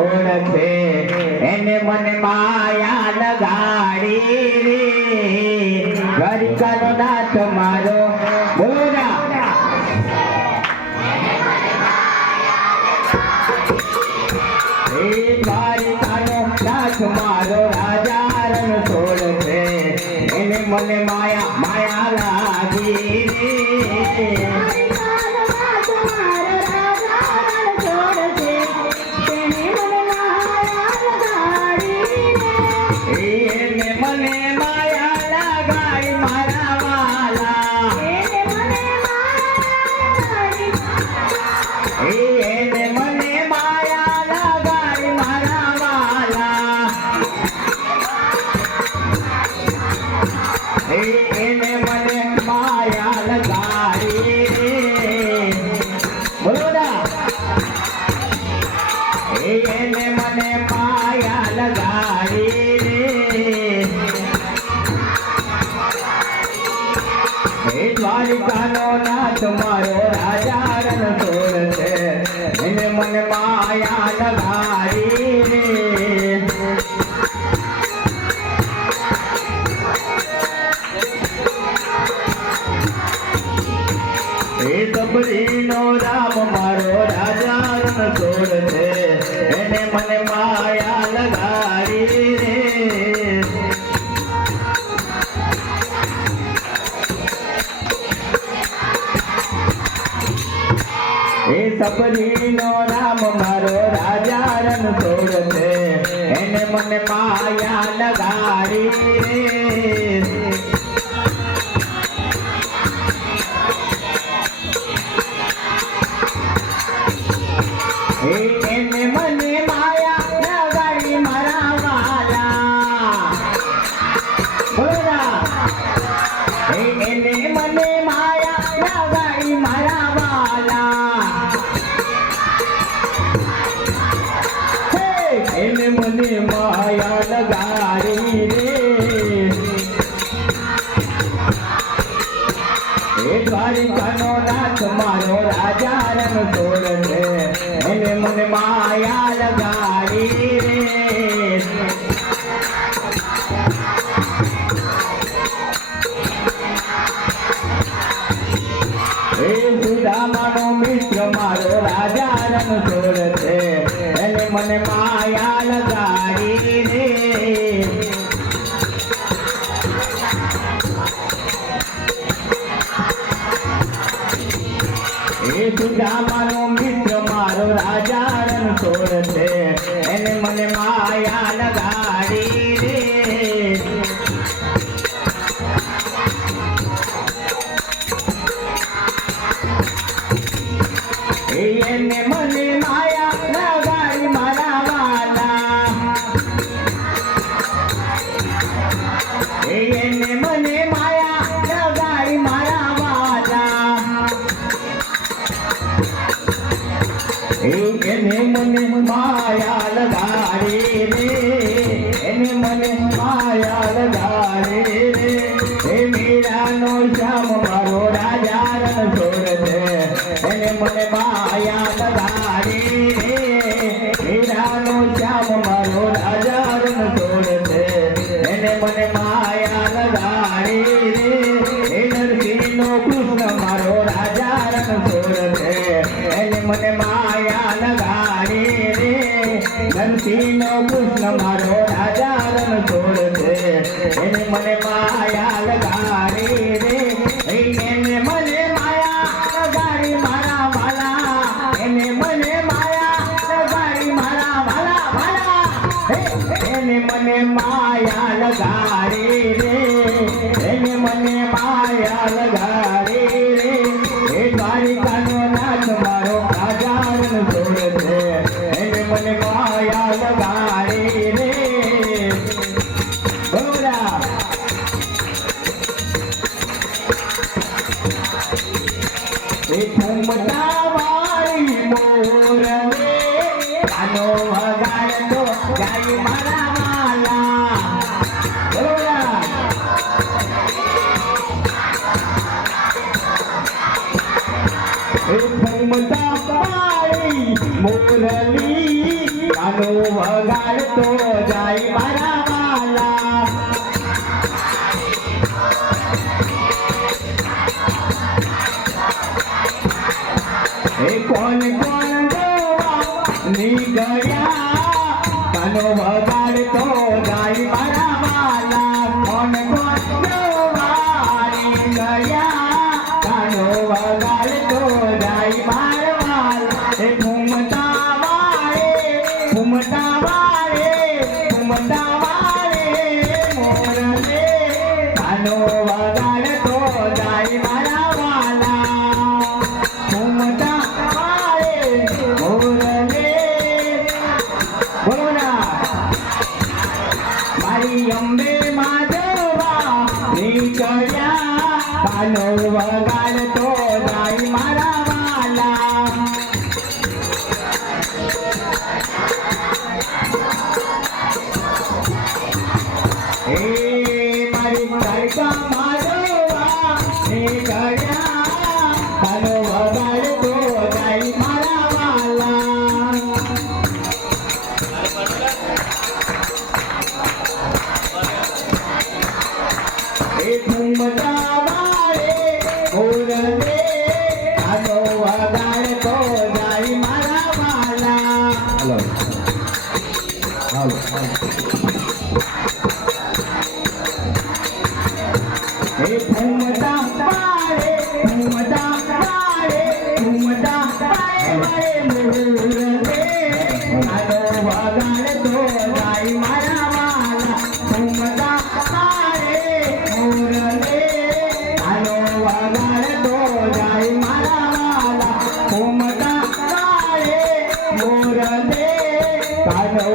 છોડ છે એને મને માયા લગાડી રે દ્વારિકાનો નાથ મારો બોલા દ્વારિકાનો નાથ મારો રાજા રણ છોડ છે એને મને માયા લાગી રે એને મને માયા લગાડી રે બોલો ના એને મને માયા લગાડી રે દ્વારિકાનો નાથ મારો રાજા રણ છોડ છે એને મને માયા લગાડી રે સબરીનો રામ મારો રાજા રણ છોડ છે એને મને માયા લગાડી રે સબરીનો રામ મારો રાજા રણ છોડ છે એને મને માયા લગાડી રે એને મને માયા લગાડી મારા વાલા બોલા એને મને માયા લગાડી મારા વાલા એને મને માયા લગાડી રે દ્વારિકાનો નાથ મારો રાજા રણ છોડ છે એને મને માયા લગાડી રે સુદામાનો મિત્ર મારો રાજા રણ છોડ છે એને મને માયા લગાડી રે સુદામાનો મિત્ર મારો રાજા રણ છોડ છે એને મને માયા લગાડી રે એને મને માયા લગાડી મારા વાલા એને મને માયા લગાડી મારા વાલા એને મને માયા લગાડી રે એને મને માયા લગાડી રે હે મીરાનો શ્યામ મારો રાજા રણ છોડ છે એને મને માયા લગાડી રે મીરાનો શ્યામ મારો રાજા રણ છોડ છે એને મને માયા લગાડી રે હે નરસિંહનો કૃષ્ણ મારો રાજા રણ છોડ છે એને મને માયા લગાડી રે નરસિંહનો કૃષ્ણ મારો રાજા રણ છોડ છે એને મને માયા લગાડી રે એને મને માયા લગાડી મારા વાલા એને મને માયા લગાડી મારા વાલા વાલા એને મને માયા લગાડી રે એને મને માયા લગાડી રે એ દ્વારિકાનો નાથ મારો રાજા રણ છોડ છે એને મને માયા લગાડી રે બોલા ઘૂમતા વાળી મોર રે કાનો વગાડતો જાય મારા વાલા બોલા ઘૂમતા વાળી મોરલી કાનો વગાડતો જાય મારા વાલા એ કોણ કોણ જોવા નીકળ્યા કાનો વગાડતો જાય મારા વાલા કોણ કોણ જોવા નીકળ્યા કાનો વગાડતો જાય મારા વાલા એ ઘૂમતા વાળે મોરલે કાનો વગાડતો જાય મારા વાલા ઘૂમતા વાળે મોરલે બોલો ના મારી અંબે માધવા નીકળ્યા કાનો વગાડતો જાય મારા વાલા એ મારી કાળકા માધવા નીકળ્યા કાનો વગાડતો જાય મારા વાલા એ ઘૂમતા વાળે મોરલે કાનો વગાડતો જાય મારા વાલા હાલો એ ઘૂમતા વાળે મોરલે કાનો વગાડતો જાય મારા વાલા ઘૂમતા વાળે મોરલે કાનો વગાડતો જાય મારા વાલા ઘૂમતા વાળે મોરલે કાનો